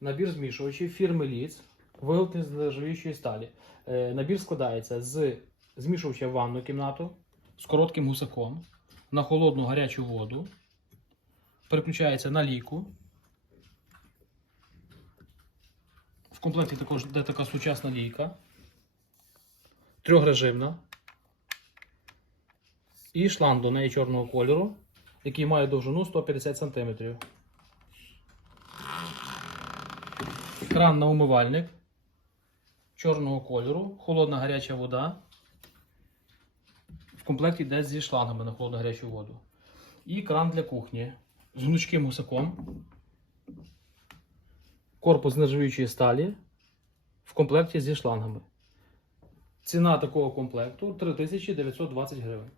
набір змішувачів фірми Ліц, виготовлений з нержавіючої сталі. Е, Набір складається з змішувача в ванну кімнату з коротким гусаком на холодну гарячу воду. Переключається на ліку. В комплекті також йде така сучасна лійка. Трьохрежимна. І шланг до неї чорного кольору, який має довжину 150 см. Кран на умивальник чорного кольору, холодна гаряча вода. В комплекті йде зі шлангами на холодну гарячу воду. І кран для кухні з гнучким гусаком. Корпус нержавіючої сталі в комплекті зі шлангами. Ціна такого комплекту 3920 гривень.